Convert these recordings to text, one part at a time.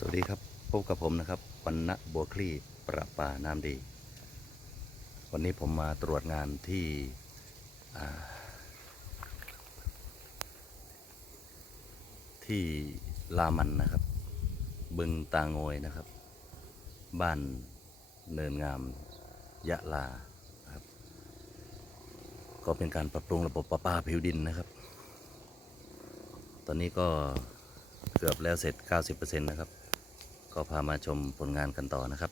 สวัสดีครับพบกับผมนะครับวันณะบัวคลี่ประปาน้ำดี วันนี้ผมมาตรวจงานที่ที่ลามันนะครับ บึงตาโงยนะครับ บ้านเนินงามยะลาครับ ก็เป็นการปรับปรุงระบบประปาผิวดินนะครับ ตอนนี้ก็เกือบแล้วเสร็จ 90%นะครับ ก็พามาชมผลงานกันต่อนะครับ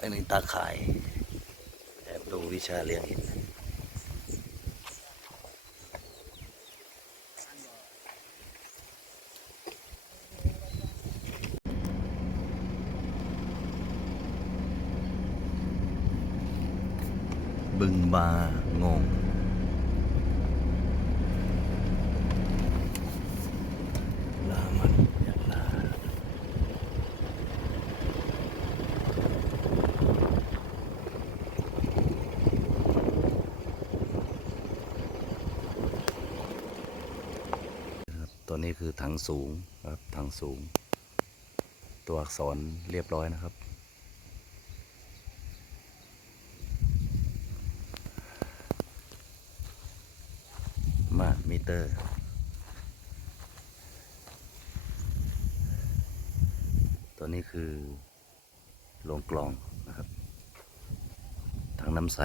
อันนี้ตาข่ายแอบดูวิชาเลี้ยงหินบึงบางง ลามันยะลาครับ ตัวนี้คือถังสูงครับถังสูง ตัวอักษรเรียบร้อยนะครับ มามิเตอร์ตัวนี้คือโรงกลองนะครับถังน้ำใส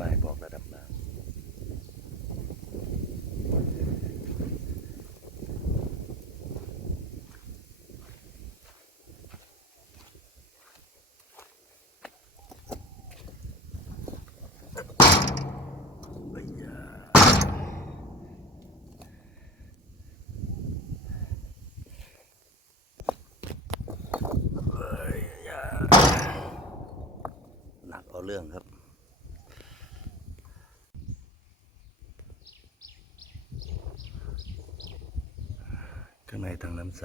ป้ายบอกระดับน้ำไอ้ยาเอ้ยยาหนัก เอาเรื่องครับ ข้างในทางน้ำใส